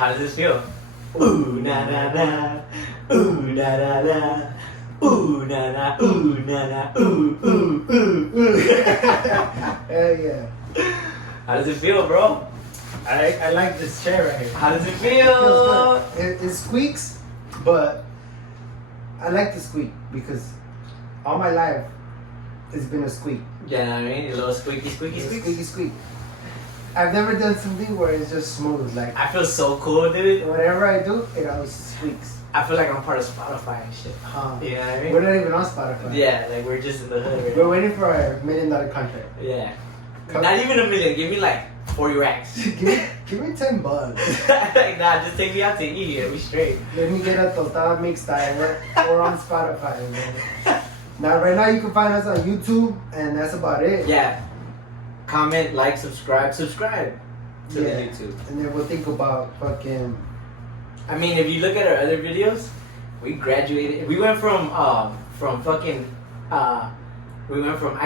How does this feel? Ooh na na na, ooh na na na, ooh na na, ooh na na, ooh ooh ooh ooh. Hell yeah. How does it feel, bro? I like this chair right here. How does it It feels feel? good. It squeaks, but I like the squeak because all my life it's been a squeak. Yeah, I mean, a little squeaky, squeaky, It's a squeaky. squeaky squeak. I've never done something where it's just smooth. Like I feel so cool, dude. whatever I do, it always squeaks. I feel like I'm part of Spotify and shit. Huh. You know what I mean? We're not even on Spotify. Yeah, like we're just in the hood right We're now. waiting for our $1 million contract. Yeah. Not even $1 million. Give me like 40 racks. give me $10. Like, nah, just take me out to eat and we straight. Let me get a tostada mixta. We're on Spotify. Man. Now, right now, you can find us on YouTube, and that's about it. Yeah. Comment, like, subscribe to the Yeah. YouTube. And then we'll think about fucking. I mean, if you look at our other videos, we graduated. We went from fucking we went from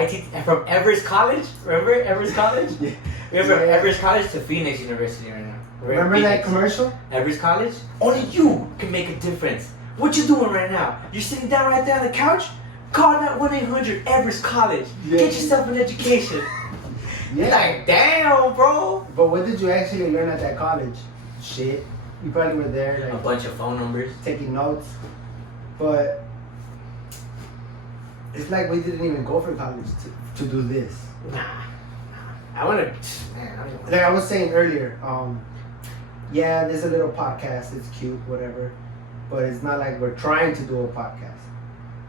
from Everest College. Remember Everest College? Yeah. We went from Yeah. Everest College to Phoenix University right now. We're in Remember that Phoenix. commercial? Everest College? Only you can make a difference. What you doing right now? You're sitting down right there on the couch? Call that 1-800 Everest College. Yeah. Get yourself an education. Yeah. Like, damn, bro. But what did you actually learn at that college? Shit. You probably were there, A like, bunch of phone numbers. taking notes. But it's like we didn't even go for college to do this. Nah. I want to, man, I don't know. Like I was saying earlier, yeah, there's a little podcast. It's cute, whatever. But it's not like we're trying to do a podcast.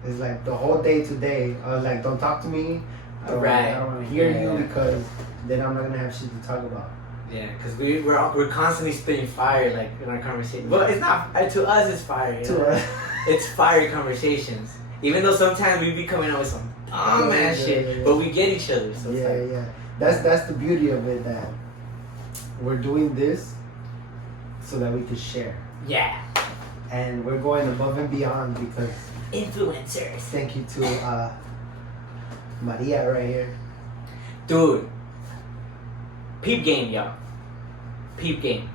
It's like the whole day today, I was like, don't talk to me. Right. I don't want to hear Yeah. you because then I'm not going to have shit to talk about. Yeah, because we're constantly spitting fire, like, in our conversation. But it's not, to us, it's fire. You To know? us. It's fire conversations. Even though sometimes we be coming out with some dumb ass Yeah, shit, yeah, yeah. but we get each other. So it's Yeah, like, yeah. That's the beauty of it, that we're doing this so that we can share. yeah. And we're going above and beyond because Influencers. thank you to Maria right here. Dude. Peep game, y'all. Peep game.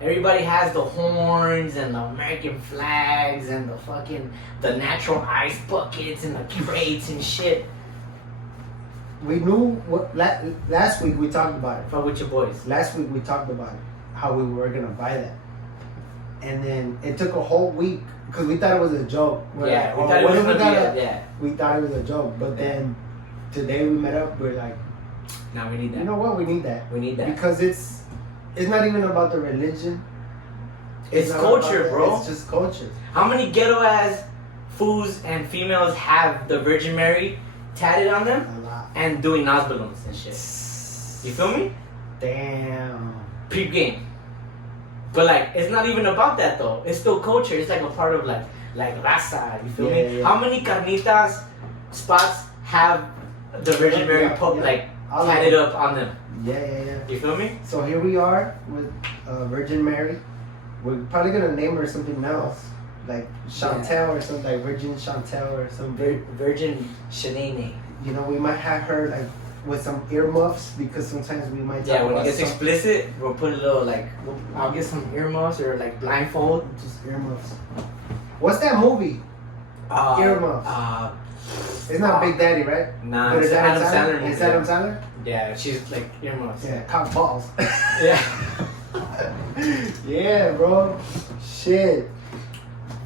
Everybody has the horns and the American flags and the natural ice buckets and the crates and shit. We knew what last week we talked about it. Fuck with your boys. Last week we talked about it, how we were gonna buy that, and then it took a whole week because we thought it was a joke. We're Yeah, like, we "Oh, thought it what was if we gonna be gotta-" yeah. We thought it was a joke, but then today we met up. We're like, Now we need that. you know what? We need that We need that. because it's not even about the religion. It's not culture, about that. bro. It's just culture. How many ghetto ass fools and females have the Virgin Mary tatted on them A lot. and doing Nas balloons and shit? You feel me? Damn. Peep game. But like, it's not even about that though. It's still culture. It's like a part of like raza. You feel Yeah, me? yeah. How many carnitas spots have the Virgin Mary Yeah, yeah. like All of tatted them. up on them? Yeah. You feel me? So here we are with Virgin Mary. We're probably gonna name her something else, like Chantel or something, like Virgin Chantel or something. Virgin Shanae. You know, we might have her like with some earmuffs because sometimes we might. Yeah, talk when it about gets some- explicit, we'll put a little like, I'll get some earmuffs or like blindfold. just earmuffs. What's that movie? Earmuffs. It's not Big Daddy, right? Nah, But it's is that Adam Sandler movie. Is that Adam Sandler? Yeah, she's like earmuffs. Yeah, cock balls. Yeah. Yeah, bro. Shit.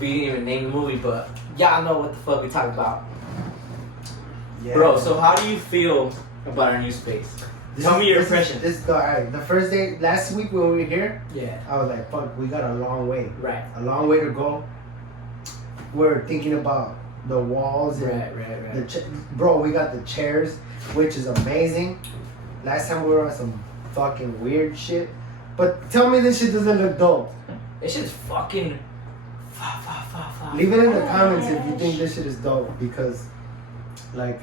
We didn't even name the movie, but y'all know what the fuck we talk about. Yeah. Bro, so how do you feel about our new space? Tell me your impressions. Alright, the first day, last week when we were here, Yeah. I was like, fuck, we got a long way. Right. A long way to go. We're thinking about the walls and Right. the bro, we got the chairs, which is amazing. Last time we were on some fucking weird shit. But tell me this shit doesn't look dope. It's just fucking. Leave it in the comments if you think this shit is dope because, like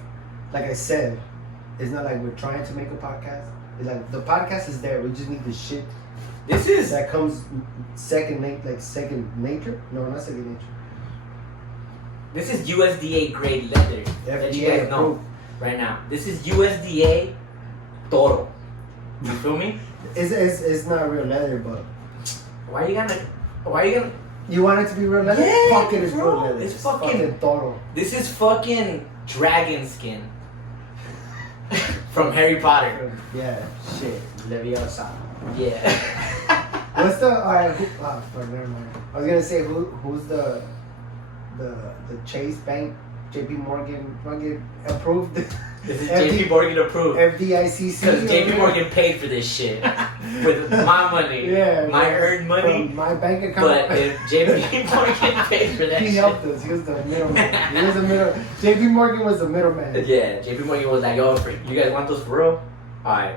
I said, it's not like we're trying to make a podcast. It's like the podcast is there. We just need the shit This is. that comes second nature. No, not second nature. This is USDA grade leather that you guys know approved. right now. This is USDA Toro. You feel me? It's not real leather, but Why you gonna? You want it to be real leather? Yeah, Fuck it, it's bro, real leather. it's fucking- toro. This is fucking dragon skin from Harry Potter. Yeah, shit. Leviosa. Yeah. What's the alright? Fuck, never mind. I was gonna say who's the Chase Bank, J.P. Morgan, fucking approved. This is JP Morgan approved. FDICC. Because JP Morgan paid for this shit with my money, Yeah, my yeah. earned money. From my bank account. But if JP Morgan paid for that he shit, helped us. He was the middleman. He was the middle. JP Morgan was the middleman. yeah, JP Morgan was like, "Yo, you guys want those for real? Alright."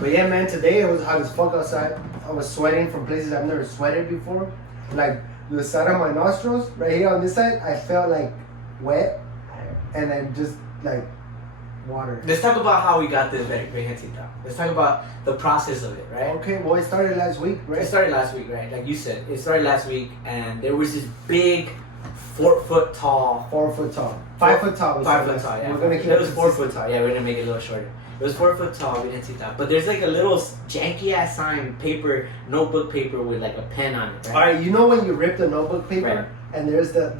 But yeah, man, today it was hot as fuck outside. I was sweating from places I've never sweated before. Like the side of my nostrils, right here on this side, I felt like wet, and then just like water. Let's talk about how we got this Virgencita. Let's talk about the process of it, right? Okay, well, it started last week, right? It started last week, right? Like you said, it started last week, and there was this big 4 foot tall. 4 foot tall. 5 foot tall. we 5 said foot tall, last- yeah. We're gonna keep it was 4 consistent. foot tall. Yeah, we're gonna make it a little shorter. It was 4 foot tall. We didn't see that, but there's like a little janky ass sign, paper, notebook paper with like a pen on it. Right? All right, you know when you rip the notebook paper Right. and there's the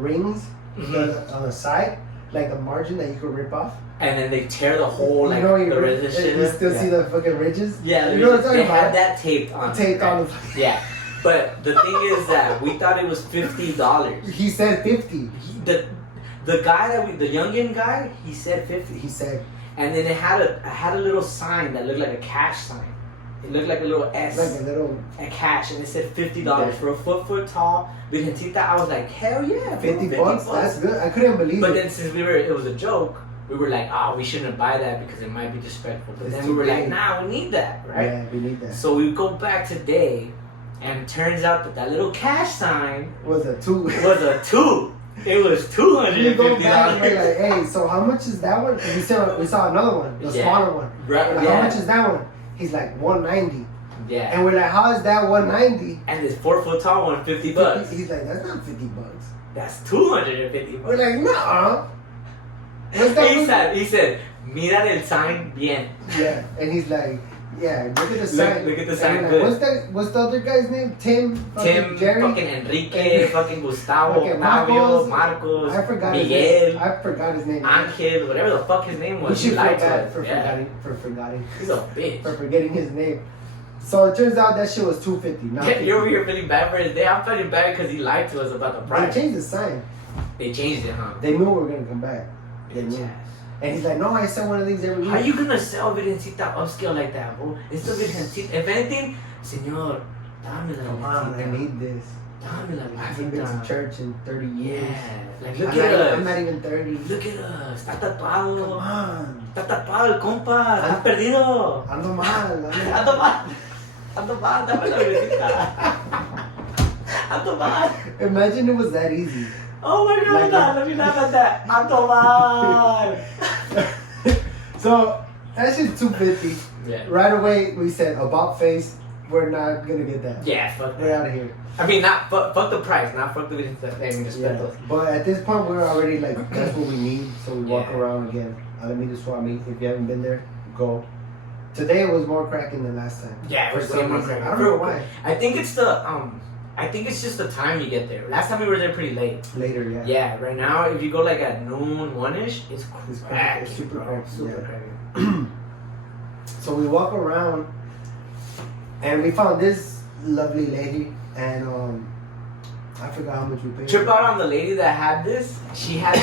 rings Mhm. on the side, like the margin that you could rip off. And then they tear the whole like you know, the ridges shit. you still yeah. see the fucking ridges. Yeah, you know what I'm talking they had about. that taped on. Taped right? on the. Yeah, but the thing is that we thought it was $50. He said 50. The guy the youngin guy, he said 50. He said And then it had a little sign that looked like a cash sign. It looked like a little S, like a little a cash, and it said $50 Yeah. for a foot tall Virgencita. I was like, hell yeah, bro, 50 bucks. That's good. I couldn't believe But it. then since it was a joke, we were like, we shouldn't buy that because it might be disrespectful. But It's then too we were like, big. nah, we need that, right? Yeah, we need that. So we go back today, and it turns out that little cash sign Was a 2. was a 2. It was We go back and we're $250. like, hey, so how much is that one? 'Cause we saw another one, the Yeah. smaller one. Right, We're like, yeah. how much is that one? He's like, 190. Yeah. And we're like, how is that 190? And this 4 foot tall one, $50. He's like, that's not 50 bucks. That's $250. We're like, nah. What's that? He said, mira el sign bien. Yeah, and he's like, yeah, look at the sign. look at the And sign, we're good. like, what's the other guy's name? Tim, Tim, Jerry. fucking Enrique, fucking Gustavo, Okay, Octavio, Marcos, I forgot his Miguel, name. I forgot his name. Angel, whatever the fuck his name We was. should He feel lied to bad us. for Yeah. forgetting He's a bitch. for forgetting his name. So it turns out that shit was $250. Not Yeah, you're over here feeling bad for his day. I'm feeling bad because he lied to us about the They price. changed the sign. They changed it, huh? They knew we were gonna come back. They Bitch knew. ass. And he's like, no, I sell one of these every week. How you gonna sell Virgencita upscale like that, bro? It's the Virgencita. If anything, Señor, dame la Come on, I Virgencita. need this. Dame la I haven't been to Virgencita. church in 30 years. Yeah. Like, look I'm at not, us. I'm not even 30. Look at us. Está Come tatuado. on. Está tatuado el compa. Está perdido. Ando mal. Ando mal. Ando mal. Dame la Virgencita. Ando mal. Imagine it was that easy. Oh my Like God. Let me laugh at that. Ando mal. So that's just $250. Yeah. Right away, we said about face. We're not gonna get that. Yeah, fuck We're that. out of here. I mean, not fuck the price, not fuck the Virgencita. I mean, just Yeah. those. But at this point, we're already like, that's what we need. So we walk Yeah. around again. Alameda Swap Meet. If you haven't been there, go. Today it was more cracking than last time. Yeah, For it was some way more reason. cracking. I don't know why. I think it's I think it's just the time you get there. Last time we were there pretty late. Later, yeah. Yeah, right now if you go like at noon, 1-ish, it's It's cracking. cracking, It's super bro. cracking, Super yeah. cracking. So we walk around, and we found this lovely lady, and I forgot how much we paid. Trip out on the lady that had this. She had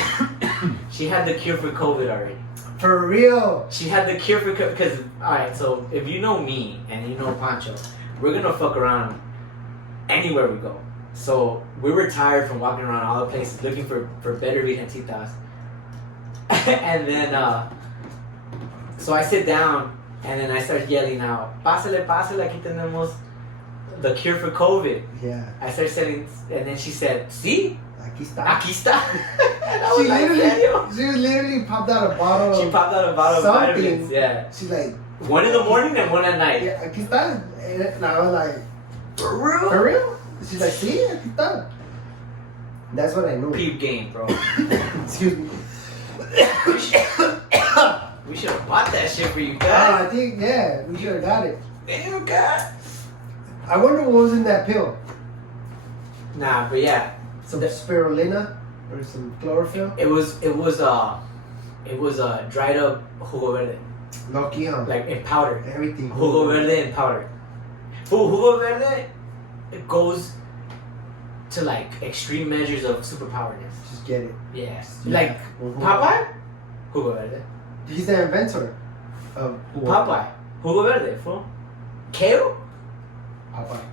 the cure for COVID already. For real. She had the cure for COVID because alright, so if you know me and you know Pancho, we're gonna fuck around anywhere we go. So we were tired from walking around all the places looking for better Virgencitas. And then so I sit down and then I start yelling out, "Pásale, pásale, aquí tenemos the cure for COVID." Yeah. I started saying, and then she said, "Sí, Aquí está. aquí está." And I She was like, "Serio?" she literally popped out a bottle. She popped out a bottle of Something. vitamins. Yeah, She's like, one in the morning and one at night. yeah, aquí está. And I was like, For real? for real? She's like, sí, aquí está. That's what I knew. Peep game, bro. Excuse me. We should have bought that shit for you Oh, guys. I think, yeah, we should have got it. Damn, God. I wonder what was in that pill. Nah, but yeah, Some spirulina or some chlorophyll. it was dried up jugo verde, Lucky, huh? like in powder. Everything. Jugo verde in powder. Fool, jugo verde, it goes to like extreme measures of superpowerness. Just get it. Yeah, Yeah. like Popeye, jugo verde. He's the inventor of Popeye, jugo verde, fool. Kale, Popeye.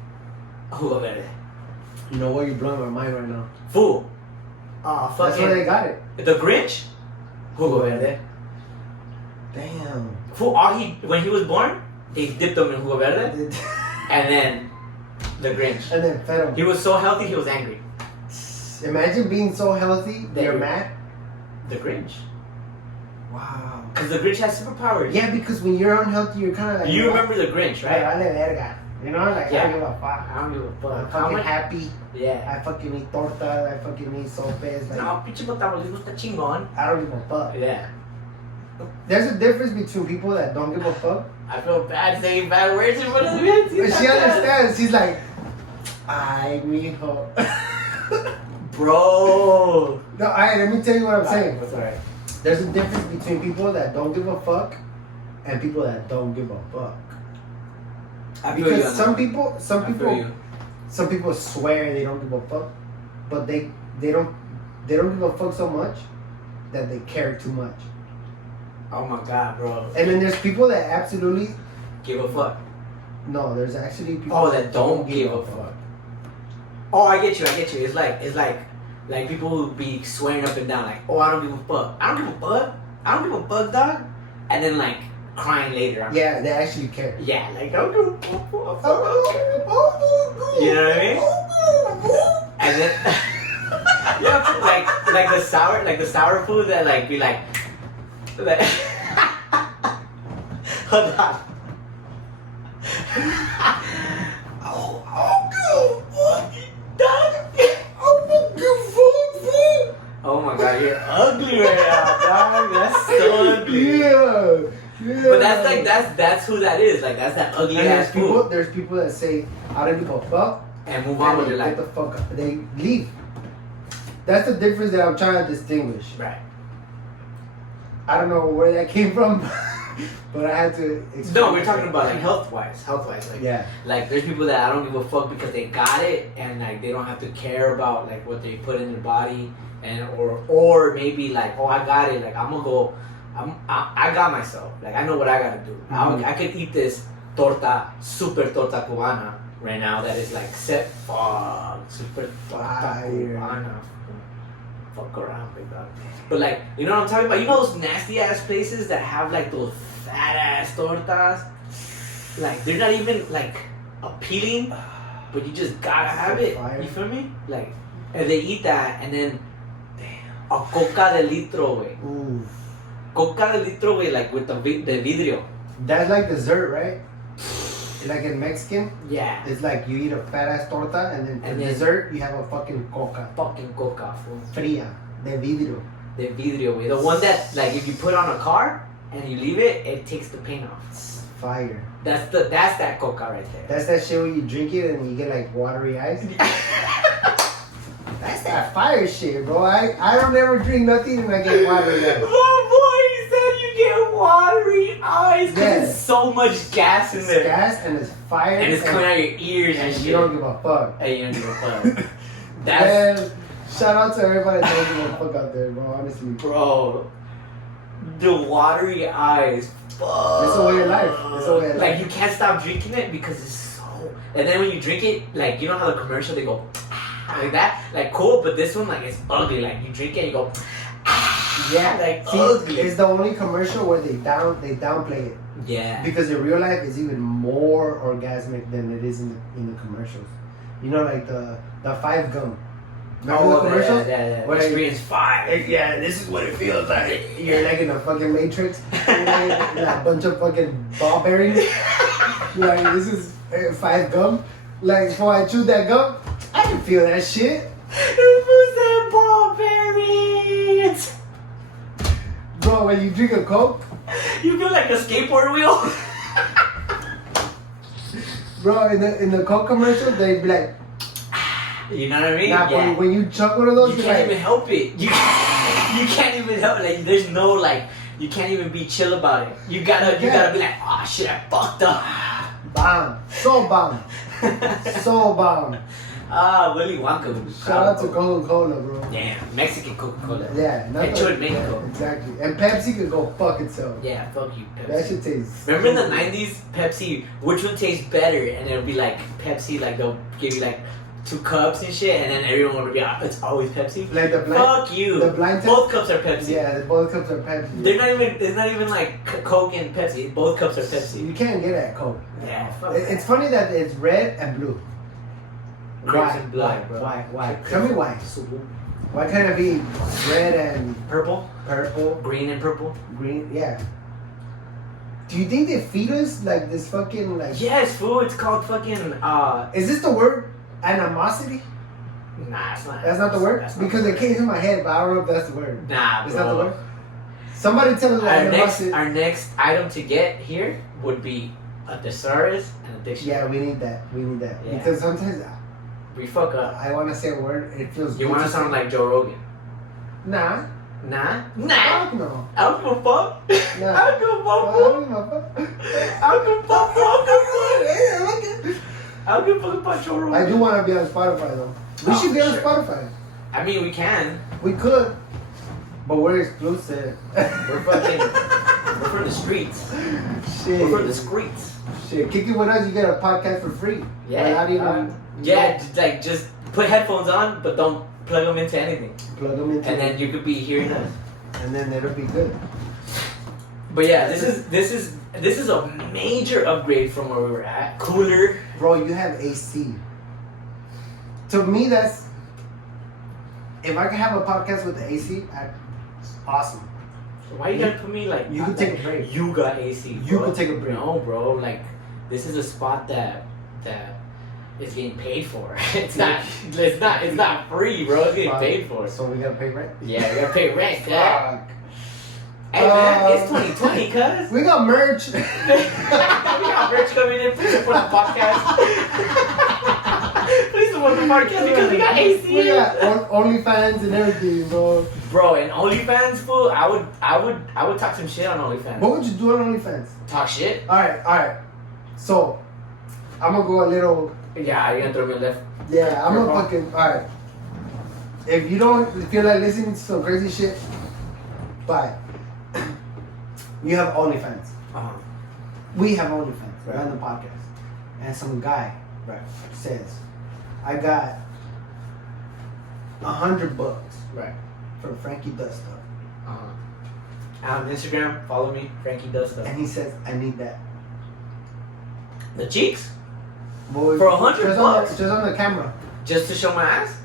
jugo verde. You know what? You're blowing my mind right now. Fool. That's Fucking where they got it. the Grinch, jugo verde. Damn. Fool, when he was born, they dipped him in jugo verde, and then the Grinch. And then fed him. He was so healthy, he was angry. Imagine being so healthy that you're mad. The Grinch. Wow. Because the Grinch has superpowers. Yeah, because when you're unhealthy, you're kind of like. You remember the Grinch, right? Vale verga. You know, like Yeah. I don't give a fuck. I don't give a I'm fuck. fucking much- happy. Yeah. I fucking eat torta. I fucking eat sopes. Like, No, pinche metabolismo está chingón. I don't give a fuck. Yeah. There's a difference between people that don't give a fuck. I feel bad saying bad words in front of the man. But she understands. She's like, ay, mijo. Bro. No, alright, let me tell you what I'm saying. That's alright. There's a difference between people that don't give a fuck and people that don't give a fuck. I feel you Because on some that. I feel you. some people swear they don't give a fuck, but they don't give a fuck so much that they care too much. Oh my god, bro. And then there's people that absolutely Give a fuck. no. There's actually people Oh, that don't give a fuck. Oh, I get you. It's like people who be swearing up and down, like, oh, I don't give a fuck. I don't give a fuck. I don't give a fuck, dog. And then like crying later. Yeah, they actually care. Yeah, like, don't give a fuck. You know what I mean? And then, yeah, like the sour food that like be like, hold on. Oh my god, you're ugly right now, dog. That's so ugly. Yeah. But that's like that's who that is. Like that's that ugly And ass food. there's people that say, I don't give a fuck. And move on with and your they life. get the fuck up. They leave. That's the difference that I'm trying to distinguish. Right. I don't know where that came from, but I had to explain. No, we're talking about like health wise. Like Yeah. like there's people that I don't give a fuck because they got it and like they don't have to care about like what they put in their body and or maybe like, oh, I got it, like I'm gonna go I got myself, like I know what I gotta do. Mhm. I could eat this super torta cubana right now that is like super torta Fire. cubana. Fuck around, big dog. But like, you know what I'm talking about? You know those nasty ass places that have like those fat ass tortas? Like they're not even like appealing, but you just gotta have So it. fire. You feel me? Like, and they eat that and then a coca de litro, way. Ooh. Coca de litro, way, like with the vidrio. That's like dessert, right? Like in Mexican, Yeah. it's like you eat a fat ass torta and then for And then- dessert you have a fucking coca Fucking coca, fool. fría de vidrio. The vidrio, way. The one that like if you put on a car and you leave it, it takes the paint off. It's fire. That's that coca right there. That's that shit when you drink it and you get like watery eyes. That's that fire shit, bro. I don't ever drink nothing and I get watery eyes. Oh boy, he said you get watery eyes because Yeah. there's so much gas in It's there. gas and it's fire And it's coming out your ears and and shit. you don't give a fuck. Hey, you don't give a fuck. That's, Man, shout out to everybody that don't give a fuck out there, bro. Honestly. bro, the watery eyes. Fuck. It's a way of life. It's a way of Like life. you can't stop drinking it because it's so. And then when you drink it, like you know how the commercial they go like that, like cool. But this one like it's ugly. Like you drink it, and you go. Yeah, like see, ugly. it's the only commercial where they downplay it Yeah. because in real life it's even more orgasmic than it is in the commercials. You know, like the 5 gum. Remember the commercials? Yeah. Where Experience 5. Yeah, this is what it feels like. You're like in a fucking matrix. You're like a bunch of fucking ball bearings. You're like, this is 5 gum. Like, before I chewed that gum, I can feel that shit. Who's that ball bearings? Bro, when you drink a Coke, You feel like a skateboard wheel. Bro, in the Coke commercial, they'd be like, You know what I mean? nah, but when you chuck one of those, You you're can't like, even help it. You can't even help it. Like, there's no, like, you can't even be chill about it. You gotta be like, oh shit, I fucked up. bomb. So bomb. So bomb. Willy Wonka. Shout out to Coca-Cola, bro. Damn, Mexican Coca-Cola. Yeah, Hecho en Mexico. Exactly. And Pepsi could go fuck itself. Yeah, fuck you, Pepsi. That shit tastes. Remember in the 90s, Pepsi, which one tastes better? And it'll be like Pepsi, like they'll give you like 2 cups and shit, and then everyone would be like, it's always Pepsi. Like the blind. Fuck you. The blind test? Both cups are Pepsi. Yeah, both cups are Pepsi. It's not even like Coke and Pepsi. Both cups are Pepsi. You can't get it at Coke. Yeah, fuck It's funny that it's red and blue. Grapes and black, bro. Why? Tell me why. Why can't it be red and Purple, purple, green and purple. green? Yeah. Do you think they feed us like this fucking like? Yes, fool. It's called fucking. Is this the word animosity? Nah, it's not. That's not the word? That's not Because the it word. came to my head, but I don't know if that's the word. Nah, Is bro. that the word? Somebody tell us what animosity. Our next item to get here would be a thesaurus and a dictionary. Yeah, we need that. We need that. Yeah. Because sometimes We fuck up. I want to say a word, it feels You good want to say. sound like Joe Rogan? Nah. Nah. Fuck no. I don't give a fuck. Nah. I don't give a fuck, bro. I don't give a fuck, bro. I don't give a fuck about Joe Rogan. I do want to be on Spotify though. We Oh, should be on sure. Spotify. I mean, we can. We could, but we're exclusive. We're fucking. We're for the streets. Shit. We're for the streets. Shit. Kick it with us, you get a podcast for free. Yeah. Not even. Just put headphones on, but don't plug them into anything, Plug them into. and then you could be hearing us. And then it'll be good. But yeah, this is a major upgrade from where we were at. Cooler. Bro, you have AC. To me, that's. If I can have a podcast with the AC, awesome. So why you gotta put me like? You could take a break. You got AC. You bro. could take a break. No, bro. Like, this is a spot that is getting paid for. It's not free, bro. It's getting paid for. So we gotta pay rent. Yeah, we gotta pay rent. Yeah. Fuck. Hey man, it's 2020, cuz. We got merch. We got Rich coming in. Please support the podcast. Please support the podcast because we got AC. We got OnlyFans and everything, bro. Bro, and OnlyFans, fool. I would talk some shit on OnlyFans. What would you do on OnlyFans? Talk shit? Alright. So, I'm gonna go a little. Yeah, you're gonna throw me a left. Yeah, I'm Your gonna ball. fucking. Alright. If you don't feel like listening to some crazy shit, bye. You have OnlyFans. Uh-huh. We have OnlyFans. We're Right. on the podcast. And some guy says, I got $100 Right. for Frankie Does Stuff. Uh-huh. On Instagram, follow me, Frankie Does Stuff. And he says, I need that. The cheeks? Boy, For $100? Just on the camera. Just to show my ass?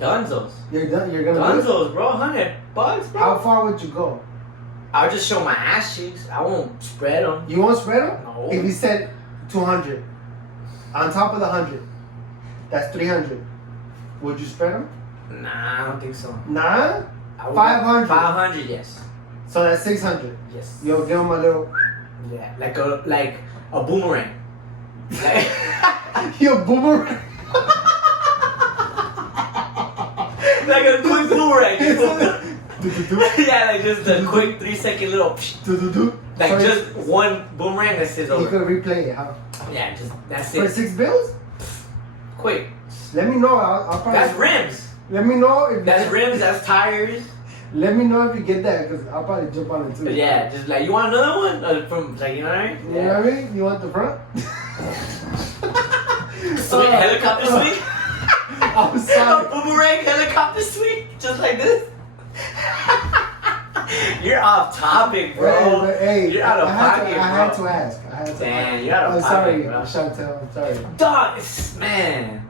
Dunzos. You're gonna do it? Dunzos, bro. $100, bro. How far would you go? I'll just show my ass cheeks. I won't spread them. You won't spread them? No. If he said 200, on top of the 100, that's 300. Would you spread them? Nah, I don't think so. Nah? I would- 500. 500, yes. So that's 600. Yes. You'll give him a little. Yeah, like a boomerang. Like, Yo, boomerang. like a quick boomerang. Do-do-do. Yeah, like just a quick 3-second little. Psh. Do-do-do. Like So just one boomerang that says you over. could replay it, huh? Yeah, just that's For it. 6 bills? Quick. Let me know. I'll probably. That's rims. Let me know if. That's rims. That's tires. Let me know if you get that, because I'll probably jump on it too. But yeah, just like you want another one from like you know what I mean? You know what I mean? You want the front? Sweet helicopter sweep. I'm A sorry. boomerang helicopter sweep, just like this. You're off topic, bro. Hey, You're out of I had pocket, to, bro. I had to ask. Damn, you're out of I'm pocket, sorry, bro. Chantel. I'm sorry. Dog, man,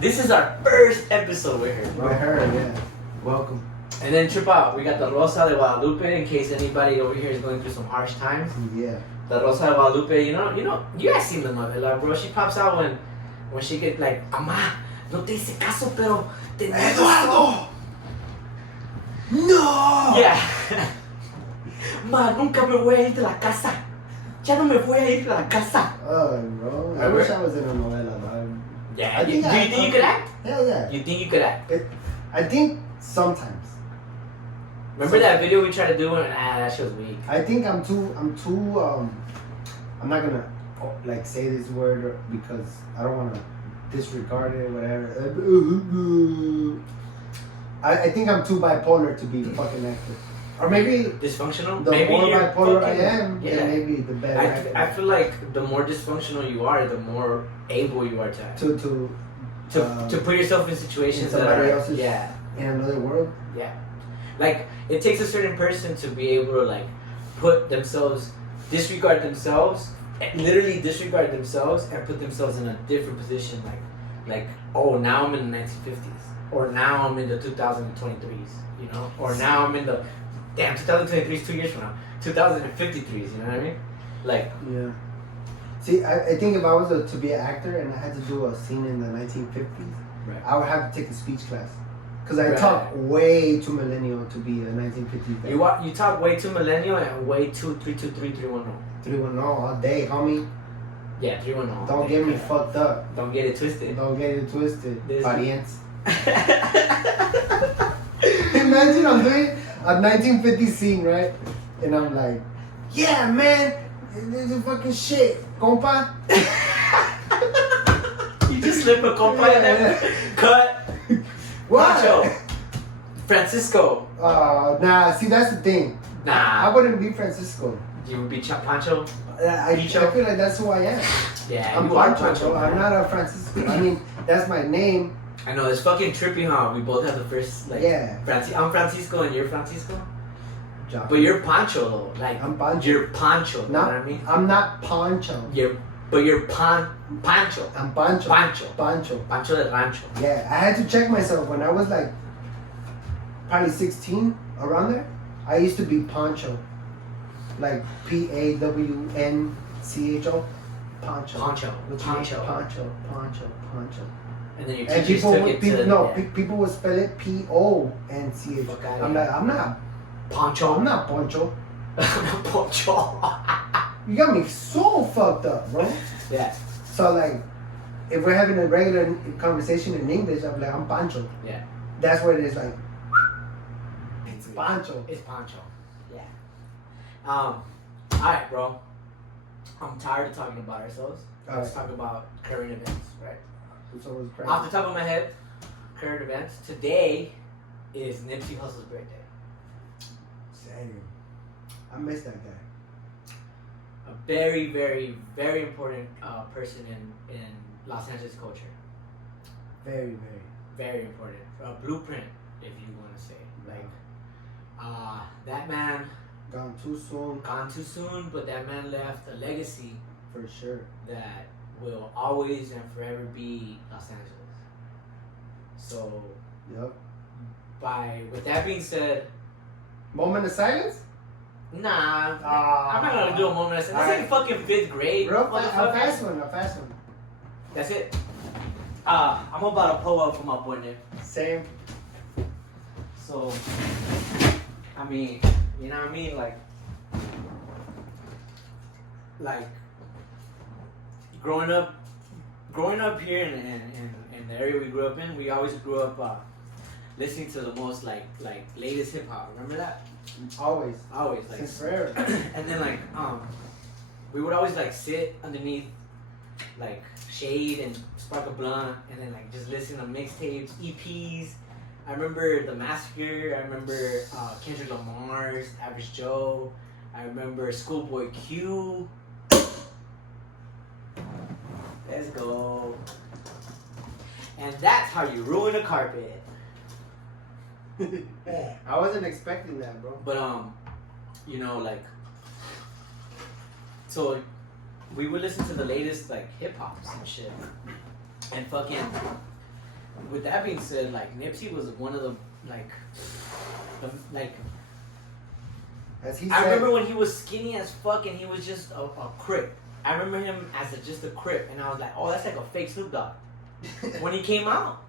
this is our first episode with her, bro. With her, yeah. Welcome. And then trip out. We got the Rosa de Guadalupe in case anybody over here is going through some harsh times. Yeah. The Rosa de Guadalupe, you know, you guys seen the novela, bro. She pops out when she get like, Amá, no te hice caso, pero te Eduardo! No! Yeah. Ma, nunca me voy a ir de la casa. Ya no me voy a ir a la casa. Oh, bro. I wish I was in a novela, dog. Yeah. Do you think you could act? Hell yeah. You think you could act? I think sometimes. Remember that video we tried to do? And that shit was weak. I think I'm too. I'm not gonna like say this word because I don't want to disregard it, whatever. I think I'm too bipolar to be a fucking actor. Or maybe dysfunctional. The maybe more you're bipolar fucking, I am, then maybe the better. I feel like the more dysfunctional you are, the more able you are to act. To put yourself in situations that are else's, in another world. Yeah, like it takes a certain person to be able to like put themselves, disregard themselves, literally disregard themselves, and put themselves in a different position. Like oh, now I'm in the 1950s, or now I'm in the 2023s, you know, or now I'm in the 2023 is 2 years from now, 2053s, you know what I mean? Like yeah. See, I think if I was to be an actor and I had to do a scene in the 1950s, right. I would have to take a speech class. Because I talk way too millennial to be a 1950s guy. You talk way too millennial and way too 323-310. 310 all day, homie. Yeah, 310. Don't get me fucked up. Don't get it twisted. Don't get it twisted. Parientes. Imagine Imagine I'm doing a 1950s scene, right? And I'm like, yeah, man, this is fucking shit, compa. You just slip a compa in there. Cut. What? Pancho. Francisco. Nah, see, that's the thing. Nah. I wouldn't be Francisco. You would be Pancho? I feel like that's who I am. Yeah, I'm you are Pancho. I'm not a Francisco. I mean, that's my name. I know, it's fucking trippy, huh? We both have the first, like... Yeah. I'm Francisco and you're Francisco? Job. But you're Pancho, though. Like, I'm Pancho. You're Pancho, you know what I mean? I'm not Pancho. But you're Pancho. I'm Pancho. Pancho. Pancho. Pancho del Rancho. Yeah, I had to check myself when I was like probably 16, around there. I used to be Pancho, like Panwncho, Pancho. Pancho. Pancho. And then your And teachers took it to... people would spell it Ponch. I'm like, I'm not Pancho. I'm not Poncho. Pancho. You got me so fucked up, bro. Yeah. So like, if we're having a regular conversation in English, I'm like, I'm Pancho. Yeah. That's what it is like. It's Pancho. It's Pancho. Yeah. Alright, bro. I'm tired of talking about ourselves. Let's talk about current events, right? Off the top of my head, current events. Today is Nipsey Hussle's birthday. Damn. I miss that guy. A very, very, very important person in Los Angeles culture. Very, very important. A blueprint, if you want to say. Like, that man gone too soon, but that man left a legacy for sure that will always and forever be Los Angeles. So, yep. With that being said, moment of silence? Nah, I'm not gonna do a moment of silence. It's like fucking 5th grade. Bro, a fast one. That's it. I'm about to pull up for my boy Nick. Same. So, I mean, you know what I mean? Like growing up here in the area we grew up in, we always grew up listening to the most like latest hip hop. Remember that? Always like since forever. And then we would always like sit underneath like shade and spark a blunt, and then like just listen to mixtapes, EPs. I remember The Massacre. I remember Kendrick Lamar's Average Joe. I remember Schoolboy Q. Let's go. And that's how you ruin a carpet. I wasn't expecting that, bro. But you know, like, so we would listen to the latest like hip hops and shit, and fucking. With that being said, like Nipsey was one of the as he I said, remember when he was skinny as fuck and he was just a Crip. I remember him as just a Crip, and I was like, oh, that's like a fake Snoop Dogg. When he came out,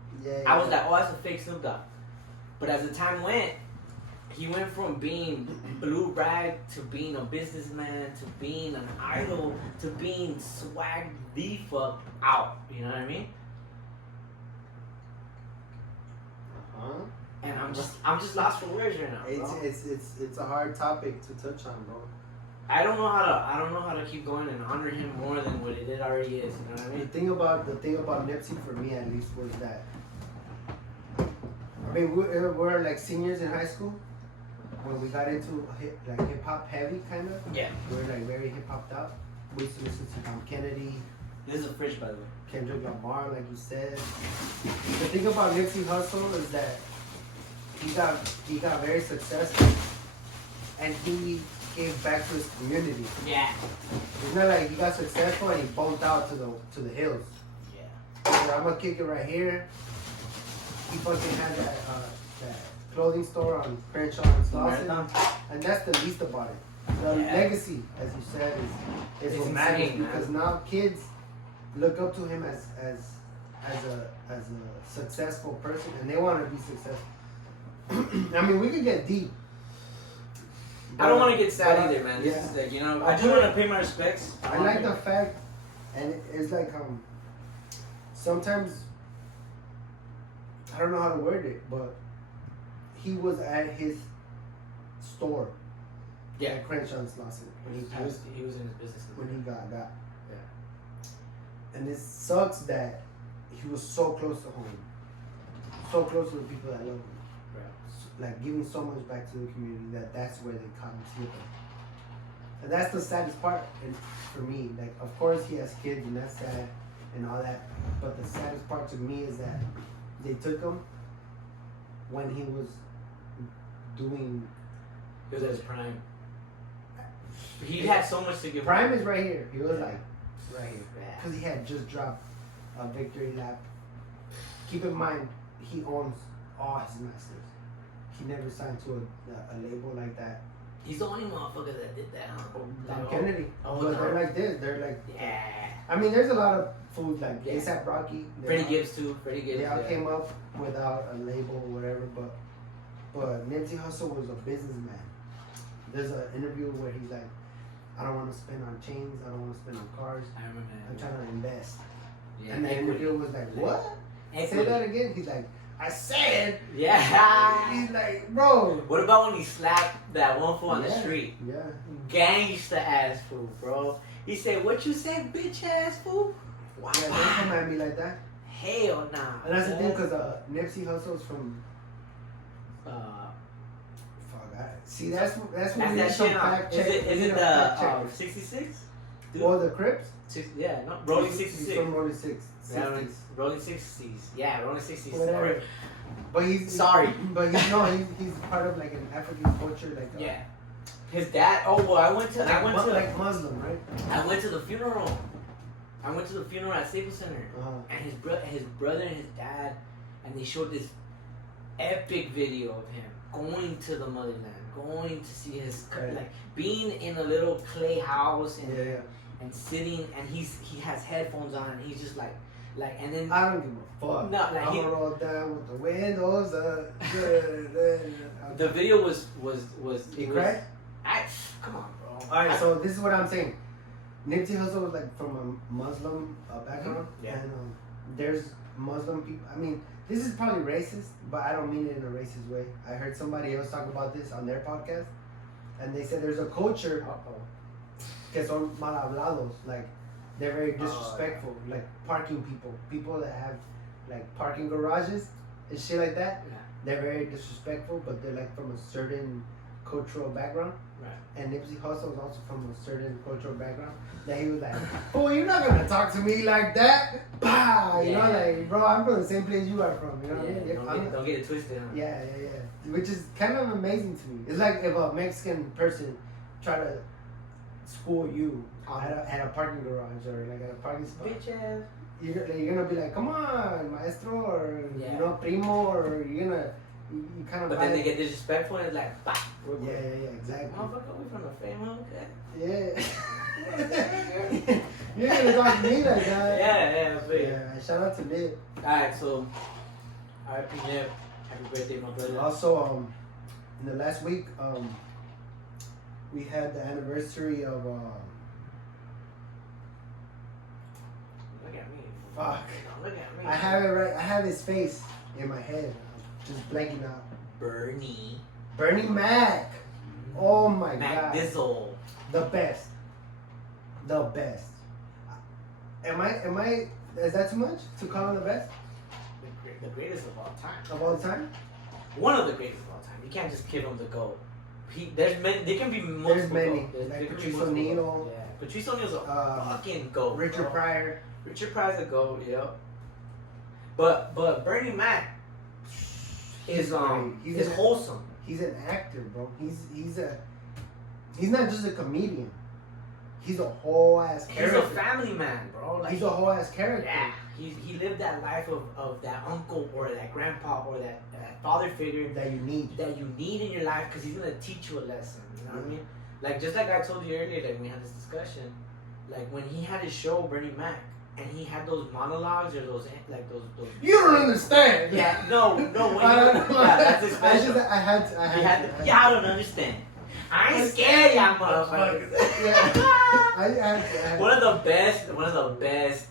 I was like, oh, that's a fake Snoop Dogg. But as the time went, he went from being blue rag to being a businessman to being an idol to being swag the fuck out. You know what I mean? Huh? And I'm just lost for words right now, bro. It's a hard topic to touch on, bro. I don't know how to keep going and honor him more than what it already is. You know what I The mean? thing about Nipsey for me at least was that, I mean, we're like seniors in high school when we got into hip hop heavy kind of. Yeah. We're like very hip hopped out. We used to listen to Tom Kennedy, This is a fridge, by the way. Kendrick Lamar, like you said. The thing about Nipsey Hussle is that he got very successful, and he gave back to his community. Yeah. It's not like he got successful and he bumped out to the hills. Yeah. I'm gonna kick it right here. He fucking had that clothing store on Crenshaw and Slauson, Marathon? and that's the least about it. The legacy, as you said, is It's what matters insane, because man. now kids look up to him as a successful person, and they want to be successful. I mean, we could get deep. I don't want to get sad But, either, man. This yeah. is like, you know, I just want to pay my respects. I like the fact, and it's like sometimes I don't know how to word it, but he was at his store. Yeah. At Crenshaw and Slauson when he passed, He was in his business. when he got. Yeah. And it sucks that he was so close to home, so close to the people that love him. Right. Like giving so much back to the community that's where they caught him slipping. And that's the saddest part for me. Like, of course he has kids and that's sad and all that, but the saddest part to me is that they took him when he was doing. He was at his prime. He had so much to give. Prime is right here. He was like right here Yeah. because he had just dropped a victory lap. Keep in mind, he owns all his masters. He never signed to a label like that. He's the only motherfucker that did that. Huh? Tom Kennedy. Oh, But no. they're like this. They're like. Yeah. I mean, there's a lot of foods like Yeah. ASAP Rocky. Freddie Gibbs too. Freddie Gibbs. They all Yeah. came up without a label or whatever, but Nipsey Hussle was a businessman. There's an interview where he's like, I don't want to spend on chains. I don't want to spend on cars. I remember I'm that. trying to invest. Yeah. And the interview was like, what? Say Equity. that again. He's like, I said. Yeah. He's like, bro. What about when he slapped that one fool on the Yeah. street? Yeah. Gangsta ass fool, bro. He said, "What you said, bitch ass fool?" Wow. Yeah, don't come at me like that. Hell nah. And that's the thing, because Nipsey Hussle's from. Uh, Fuck, see, that's when that's we need that some shit. fact Is check. it? We Is need it a fact the checker. 66? Or the Crips? Yeah, no, Rolling He's 66. from Rolling 60s. Yeah, Rolling 60s. Yeah, Rolling 60s. Whatever. But he's Sorry. But he's part of like an African culture, like Yeah. His dad. Oh well, I went to like Muslim, right? I went to the funeral. I went to the funeral at Staples Center, Uh-huh. and his brother and his dad, and they showed this epic video of him going to the motherland, going to see his Right. like being in a little clay house and Yeah. and sitting, and he has headphones on, and he's just like and then I don't give a fuck. No, like I'm he- gonna roll down with the windows up. the video was He it was- cried? Come on, bro. Alright, so this is what I'm saying. Nipsey Hussle was like from a Muslim background, Yeah. and there's Muslim people. I mean, this is probably racist, but I don't mean it in a racist way. I heard somebody else talk about this on their podcast, and they said there's a culture Uh-oh. que son mal hablados, like they're very disrespectful, like parking people that have like parking garages and shit like that. Yeah. They're very disrespectful, but they're like from a certain cultural background. Right. And Nipsey Hussle was also from a certain cultural background. That he was like, "Oh, you're not gonna talk to me like that." Bah! You know, Yeah. like, bro, I'm from the same place you are from. You know what I Yeah, mean? don't get it twisted. Huh? Yeah. Which is kind of amazing to me. It's like if a Mexican person try to school you at a parking garage or like at a parking spot. Bitch ass. You're gonna be like, come on, maestro, or Yeah. you know, primo, or you're gonna you kind of. But then they get disrespectful and it's like, bah. Yeah, exactly. Motherfucker, we from the fame, okay? Yeah. You're gonna talk to me like that. Yeah, I feel you. Yeah. Shout out to Nip. Alright, so, R.I.P. Nip. Happy birthday, my brother. Also, in the last week, we had the anniversary of Look at me. fuck. Look at me. I have it right. I have his face in my head. I'm just blanking out. Bernie Mac. Oh my god. Dizzle. The best. The best. Am I? Is that too much to call him the best The greatest of all time. of all time? One of the greatest of all time. You can't just give him the GOAT. There's many. There can be multiple. There's many. GOAT. There Like can be Patrice multiple O'Neal. GOAT. Yeah, Patrice O'Neal's a fucking GOAT. Richard bro. Pryor. Richard Pryor's a GOAT. Yep. But Bernie Mac is great. is wholesome. He's an actor, bro. He's not just a comedian. He's a whole ass He's character. a family man, bro. Like, He's a whole ass character. yeah. He lived that life of that uncle or that grandpa or that father figure That you need. that you need in your life because he's gonna teach you a lesson. You know what I mean? Like just like I told you earlier, like when we had this discussion, like when he had his show Bernie Mac and he had those monologues or those. You don't understand. Yeah, no. When I that's his special. I had to. Y'all don't understand. I ain't scared, y'all motherfuckers. I had to. One of the best,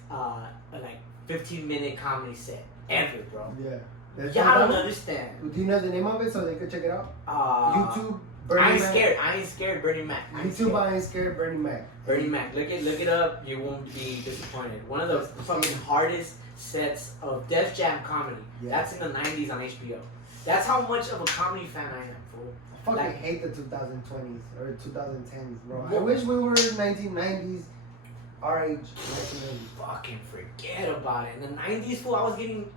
like 15-minute comedy set ever, bro. Yeah. Y'all don't understand. Do you know the name of it so they could check it out? YouTube. Bernie I ain't Mac. scared. I ain't scared. Bernie Mac. YouTube. I ain't scared. Bernie Mac. Bernie Mac. Look it up. You won't be disappointed. One of the fucking hardest sets of Def Jam comedy. Yeah. That's in the 90s on HBO. That's how much of a comedy fan I am, fool. I fucking Like- hate the 2020s or 2010s, bro. I What? wish we were 1990s, our age, 1990s. Fucking forget about it. In the 90s, fool, I was getting,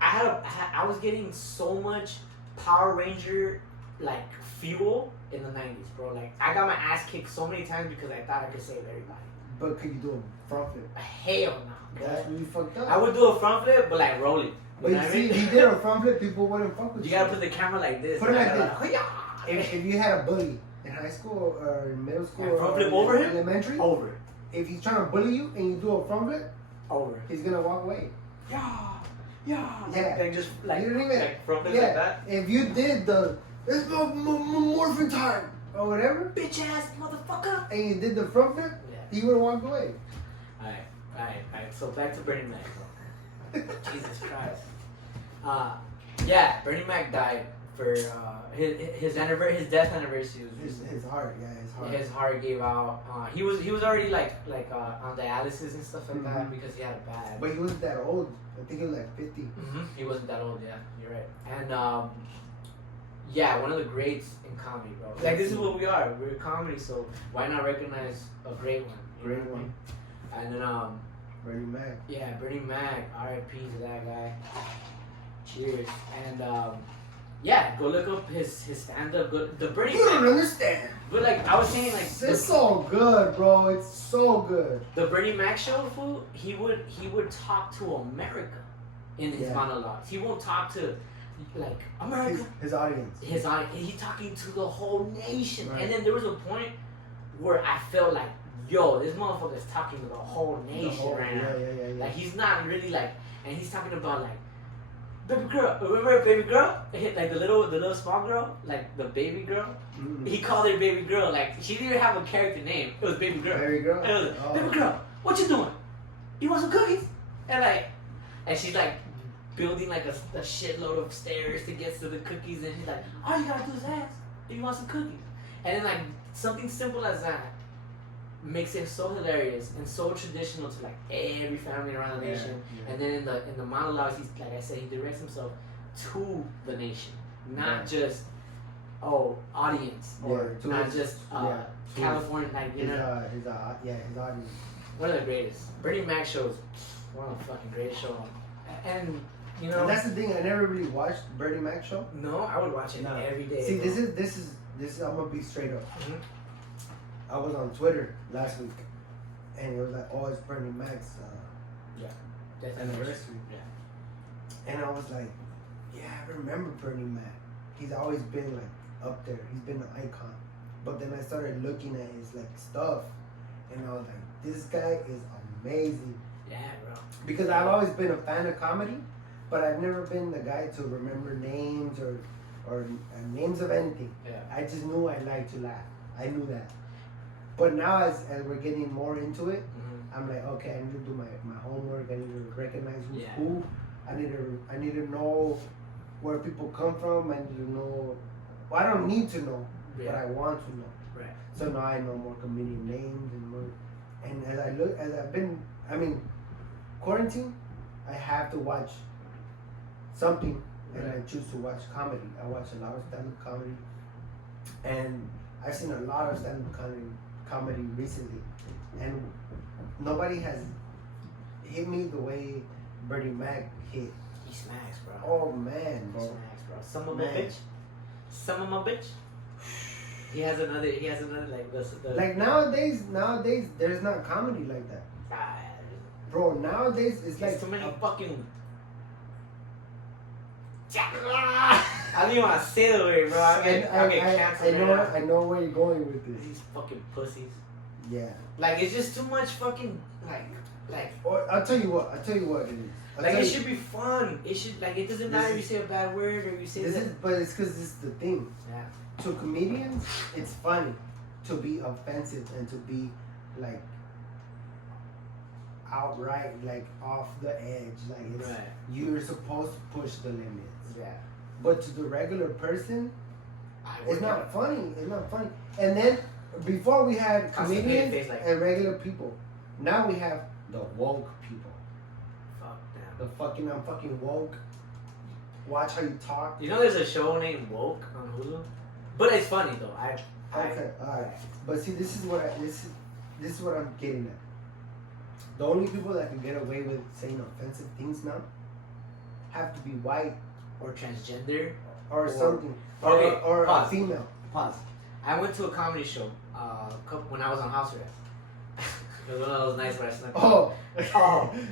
I was getting so much Power Ranger like fuel in the 90s, bro. Like I got my ass kicked so many times because I thought I could save everybody. But could you do a front flip? Hell no. That's really fucked up. I would do a front flip, but like roll it. But know you what I see, mean? if you did a front flip, people wouldn't fuck with You you. gotta put the camera like this. Put it like this. If you had a bully in high school or in middle school And front or flip over him? elementary, Over. if he's trying to bully you and you do a front flip, Over. he's gonna walk away. Yeah. Yeah. Like just like, You don't even- like front flips Yeah. like that. If you did the it's morphin' time or whatever, Bitch ass motherfucker. and you did the front flip, Yeah. he would walk away. Alright. So back to Bernie Mac, bro. Jesus Christ. Yeah, Bernie Mac died for his death anniversary was recent. His heart, yeah, his heart. His heart gave out. He was already like on dialysis and stuff like that Mhm. because he had a bad. But he wasn't that old. I think he was like 50. He wasn't that old. Yeah, you're right. And yeah, one of the greats in comedy, bro. Like this is what we are. We're comedy, so why not recognize a great one? You know Great what I mean? And then Bernie Mac. yeah, Bernie Mac, R.I.P. to that guy. Cheers. And yeah, go look up his stand up. The Bernie You don't Mac. understand. But like I was saying, like It's so good, bro. It's so good. the Bernie Mac show, fool, he would talk to America in his Yeah. monologues. He won't talk to like America. His audience. His audience. He's talking to the whole nation. Right. And then there was a point where I felt like, yo, this motherfucker is talking to the whole nation right now. Yeah. Like he's not really like, and he's talking about like, baby girl. Remember baby girl? Like the little small girl, like the baby girl. Mhm. He called her baby girl. Like she didn't even have a character name. It was baby girl. Baby girl? And it was like, Oh. baby girl, what you doing? You want some cookies? And she's like building like a shitload of stairs to get to the cookies, and she's like, all you gotta do is ask. Do you want some cookies? And then like something simple as that makes it so hilarious and so traditional to like every family around the Yeah, nation. yeah. And then in the monologues, he's like I said, he directs himself to the nation, not just audience or Yeah, to not his- just yeah, to California. Like you His, know, his audience. one of the greatest. Bernie Mac shows one of the fucking greatest shows. And you know, And that's the thing. I never really watched Bernie Mac show. no, I would watch it No. every day. See, bro. this is. I'm gonna be straight up. Mhm. I was on Twitter last week, and it was like, oh, it's Bernie Mac's Death anniversary. Yeah. And I was like, yeah, I remember Bernie Mac. He's always been like up there. He's been an icon. But then I started looking at his like stuff, and I was like, this guy is amazing. Yeah, bro. Because I've always been a fan of comedy, but I've never been the guy to remember names or or names of anything. Yeah. I just knew I liked to laugh. I knew that. But now as we're getting more into it, I'm like, okay, I need to do my homework. I need to recognize who's who. I need to know where people come from. I need to know. Well, I don't need to know, but I want to know. Right. So now I know more comedian names and more. And quarantine, I have to watch something, and I choose to watch comedy. I watch a lot of stand-up comedy, and I've seen a lot of stand-up comedy recently, and nobody has hit me the way Bernie Mac hit. He smacks, bro. Oh man, bro. He smacks, bro. Some of my bitch. Some of my bitch. He has another like this. Like nowadays, there's not comedy like that. Bro, nowadays it's like too many fucking. I don't even want to say the word, bro. I know where you're going with this. These fucking pussies. Yeah. Like it's just too much fucking like. Or I'll tell you what it is. It should be fun. It should it doesn't matter if you say a bad word or you say but it's because this is the thing. Yeah. To comedians, it's funny to be offensive and to be like outright like off the edge. Like it's, you're supposed to push the limits. Yeah. But to the regular person, it's not funny. It's not funny. And then before we had comedians and regular people, now we have the woke people. Fuck them. The fucking I'm fucking woke. Watch how you talk. You know, there's a show named Woke on Hulu, but it's funny though. Okay, alright. But see, this is what I'm getting at. The only people that can get away with saying offensive things now have to be white or transgender or something. Okay, or pause. A female. Pause. I went to a comedy show when I was on house arrest. It was one of those nights where I slept. Oh.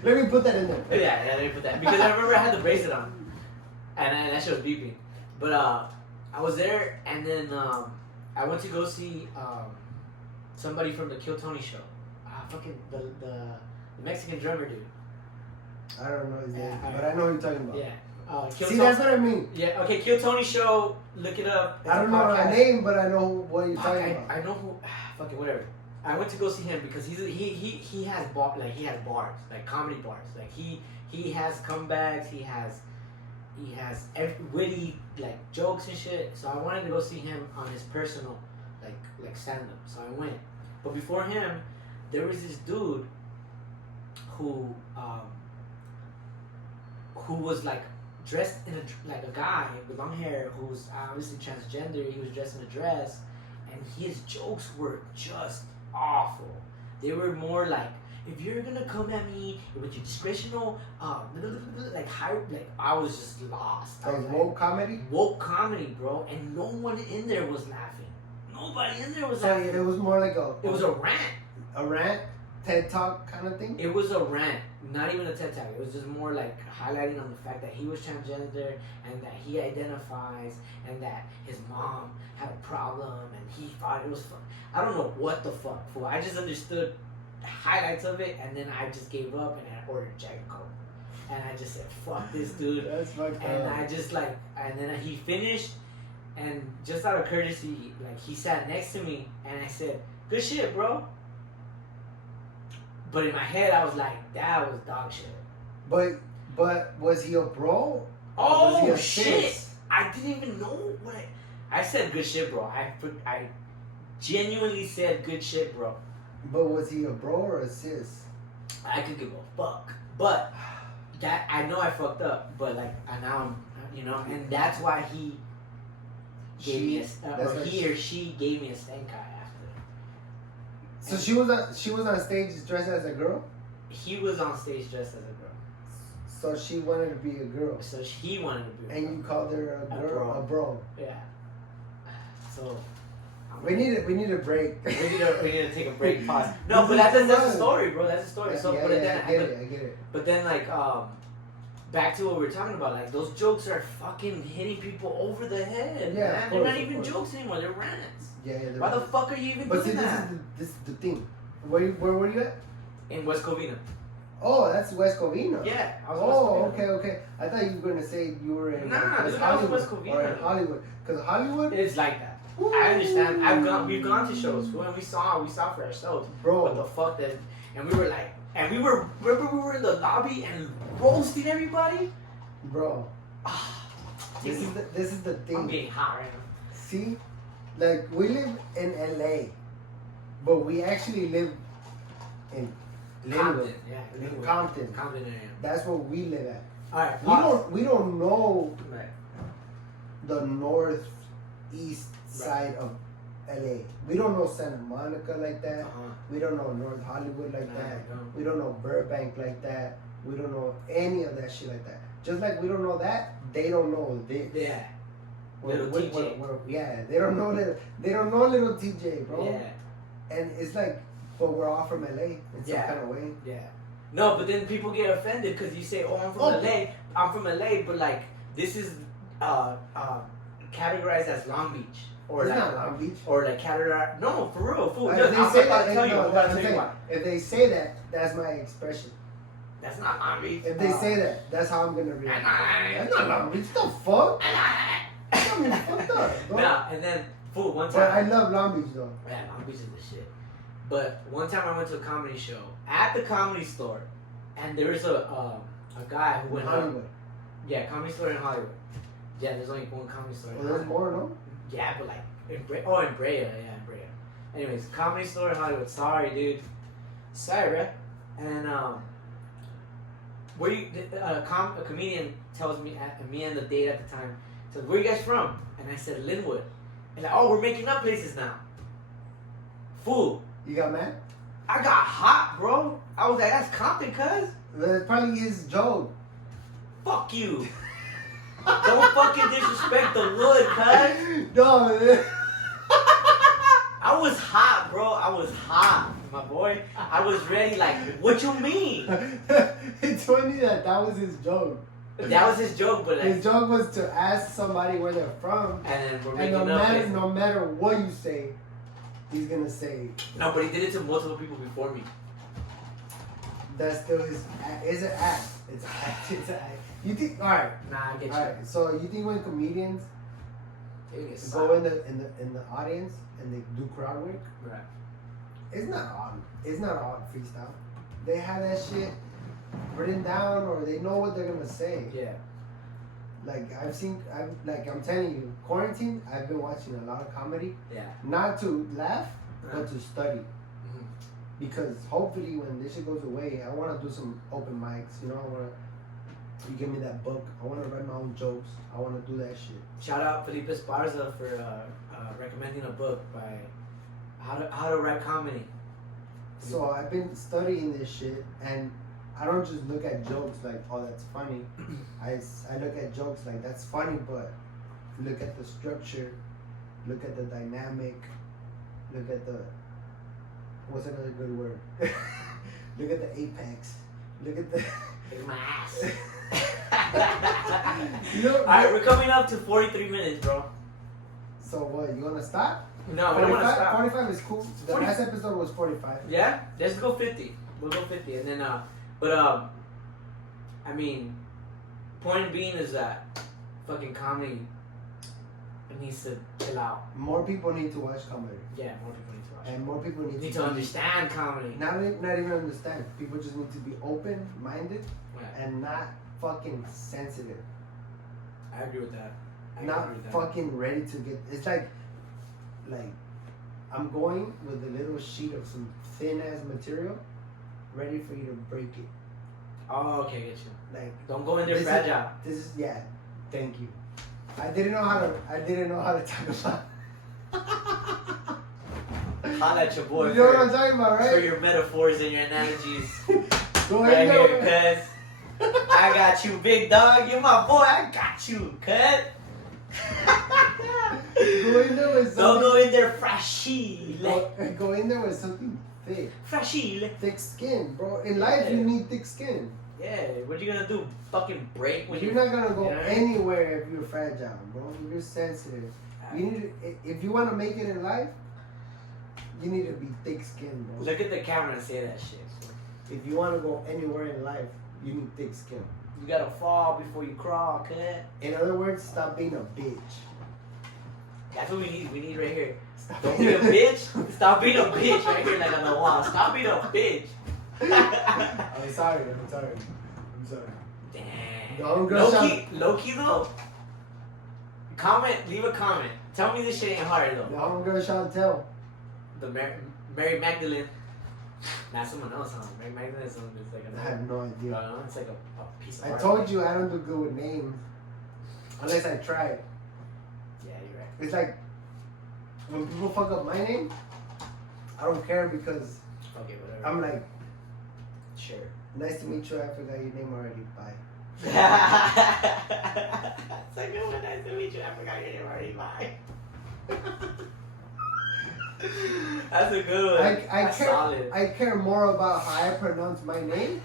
Let me put that in there. Yeah, let me put that because I remember I had the bracelet on, and that shit was beeping. But I was there, and then I went to go see somebody from the Kill Tony show. Fucking the Mexican drummer dude. I don't know his name, but I know who you're talking about. Yeah. See, that's what I mean. Yeah. Okay, Kill Tony show. Look it up. It's I don't know her name, but I know what you're talking about. I know who. Fucking whatever. I went to go see him because he has he has bars, like comedy bars. Like he has comebacks. He has witty like jokes and shit. So I wanted to go see him on his personal like stand up. So I went. But before him, there was this dude who was like dressed in a guy with long hair who's obviously transgender. He was dressed in a dress, and his jokes were just awful. They were more like, if you're gonna come at me with your discretional I was just lost. That was woke comedy? Woke comedy, bro, and no one in there was laughing. Nobody in there was laughing. It was more like it was a rant. A rant? TED Talk kind of thing? It was a rant, not even a TED Talk. It was just more like highlighting on the fact that he was transgender and that he identifies and that his mom had a problem and he thought it was fun. I don't know what the fuck, fool. I just understood highlights of it and then I just gave up and I ordered Jack and Coke. And I just said, fuck this dude. That's fucked up. And I just and then he finished and just out of courtesy, he sat next to me and I said, good shit, bro. But in my head, I was like, that was dog shit. But was he a bro? Oh, shit. I didn't even know what I said good shit, bro. I genuinely said good shit, bro. But was he a bro or a sis? I could give a fuck. But that I know I fucked up. But now I'm, and that's why he gave me or she gave me a stank eye after. So she was on stage dressed as a girl? He was on stage dressed as a girl. So she wanted to be a girl. So he wanted to be a girl. And you called her a girl, a bro. Yeah. So we need a break. we need to take a break. Pause. No, but that's the story, bro. That's the story. So, I get it. But then, back to what we were talking about. Those jokes are fucking hitting people over the head. Yeah, man. They're not even jokes anymore. They're rants. Yeah. Why the fuck are you even doing that? This is the thing. Where were you at? In West Covina. Oh, that's West Covina. Yeah, I was in Oh, West Covina. okay. I thought you were gonna say you were in Nah, dude, I was in West Covina. or in Hollywood, because Hollywood. It's like that. Ooh. I understand. We've gone to shows. When we saw for ourselves. Bro. What the fuck that? And we were like, remember we were in the lobby and roasting everybody. Bro, this is the thing. I'm getting hot right now. See, like we live in LA, but we actually live in Linwood, Compton, Compton. Compton area. That's where we live at. All right, We don't know Right. the northeast side of LA. We don't know Santa Monica like that. Uh-huh. We don't know North Hollywood like Nah, that. I don't. We don't know Burbank like that. We don't know any of that shit like that. Just like we don't know that, they don't know this. Yeah. We're- Little we're- TJ. yeah, they don't know little TJ, bro. Yeah. And it's like, but we're all from LA in some Yeah. kind of way. Yeah. No, but then people get offended because you say, "Oh, I'm from Oh. LA." I'm from LA, but like this is categorized as Long Beach or It's like not Long Beach. or like categorized. No, for real, fool. If Look, they I'm say about to that, tell you. no, I'm about to I'm tell you saying, why. if they say that, that's my expression. That's not Long Beach. If they say that, that's how I'm gonna react. That's That's not Long Beach. The fuck? I mean, fucked up, bro. Nah, and then fool. One But I time, love Long Beach though. man, Long Beach is the shit. But one time I went to a comedy show at the Comedy Store, and there was a guy who went up. Hollywood. Yeah, Comedy Store in Hollywood. Yeah, there's only one Comedy Store. in Well, there's Hollywood. more, no? Yeah, but like in Brea. Oh, in Brea. Yeah, in Brea. Anyways, Comedy Store in Hollywood. Sorry, dude. Sorry, bro. And where you? A comedian tells me me and the date at the time says, "Where you guys from?" And I said Linwood. And like, oh, we're making up places now. Fool. You got mad? I got hot, bro. I was like, that's Compton, cuz. That's probably his joke. Fuck you. Don't fucking disrespect the hood, cuz. No, man. I was hot, bro. I was hot, my boy. I was ready, like, what you mean? He told me that was his joke. That was his joke, but like, His joke was to ask somebody where they're from, and then we're and making up. no matter what you say, he's gonna say No, but he did it to multiple people before me. that's still his. It's an act. It's an act. It's an act. You think? All right. Nah, I get you. All right. So you think when comedians They get go slapped. in the audience and they do crowd work, Right. it's not all freestyle. They have that shit written down, or they know what they're gonna say. Yeah. Like I'm telling you, quarantine. I've been watching a lot of comedy, Yeah. not to laugh, Right. but to study. Mhm. Because hopefully when this shit goes away, I want to do some open mics. You know, I want to. You give me that book. I want to write my own jokes. I want to do that shit. Shout out Felipe Esparza for recommending a book by How to Write Comedy. So I've been studying this shit, and I don't just look at jokes like, oh, that's funny. I look at jokes like, that's funny, but look at the structure, look at the dynamic, look at the, what's another good word? Look at the apex. Look at the... Look at my ass. You know, Alright, we're coming up to 43 minutes, bro. so what, you want to stop? No, we don't want to stop. 45 is cool. The 40 last episode was 45. Yeah? Let's go 50. We'll go 50. And then, I mean, point being is that fucking comedy needs to chill out. More people need to watch comedy. Yeah, more people need to watch. And more people Need to understand comedy. Not even understand. People just need to be open-minded Yeah, and not fucking sensitive. I agree with that. I Not agree with that. fucking ready to get. It's like I'm going with a little sheet of some thin ass material, ready for you to break it. Oh, okay, I get you. Like Don't go in there this fragile. is yeah. Thank you. I didn't know how to talk about. Holla at your boy You know what I'm for, talking about, for right? your metaphors and your analogies. Go Right ahead, here, cuz. I got you, big dog. You my boy. I got you, cuz. Go in there with Don't something. go in there fragile. Go in there with something thick. Fragile. Thick skin, bro. In life, you need thick skin. Yeah, what you gonna do? Fucking break when You're not gonna go you know? anywhere if you're fragile, bro. You're sensitive. You need to, if you want to make it in life, you need to be thick skinned, bro. Look at the camera and say that shit. if you want to go anywhere in life, you need thick skin. You gotta fall before you crawl, cut. In other words, stop being a bitch. That's what we need. We need right here. Stop Don't be a bitch. Stop being a bitch right here, like on the wall. Stop being a bitch. I'm sorry. Damn. The homegirl Low key though. Comment. Leave a comment. Tell me this shit ain't hard The though. homegirl Chantel. The Mary Magdalene. Not someone else, huh? Mary Magdalene is someone that's like I have no idea. it's like a piece of I art. told you I don't do good with names. Unless I try. Yeah, you're right. It's like when people fuck up my name, I don't care because Okay, whatever. I'm like, Sure. nice to meet you. I forgot your name already. Bye. It's like, oh, nice to meet you. I forgot your name already. Bye. That's a good one. That's solid. I care more about how I pronounce my name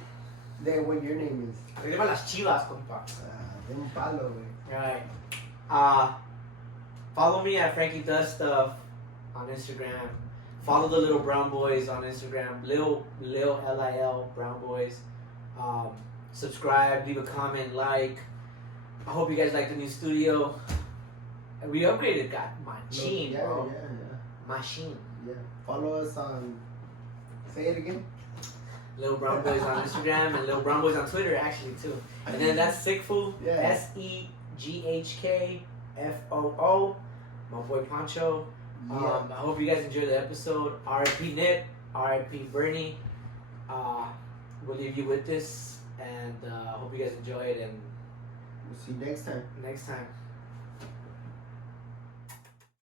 than what your name is. Arriba las chivas, compa. De un palo, güey. Alright. Follow me at Frankie Does Stuff on Instagram. Follow the Little Brown Boys on Instagram. Lil Lil Brown Boys. Subscribe, leave a comment, like. I hope you guys like the new studio. We upgraded, got machine, bro. Yeah. Machine. Yeah. Follow us on. Say it again. Little Brown Boys on Instagram and Little Brown Boys on Twitter actually too. And then that's Sickfoo. Yeah. SEGHKFOO. My boy Pancho. Yeah. I hope you guys enjoyed the episode. R.I.P. Nip. R.I.P. Bernie. We'll leave you with this, and I hope you guys enjoy it. And We'll see you next time. next time.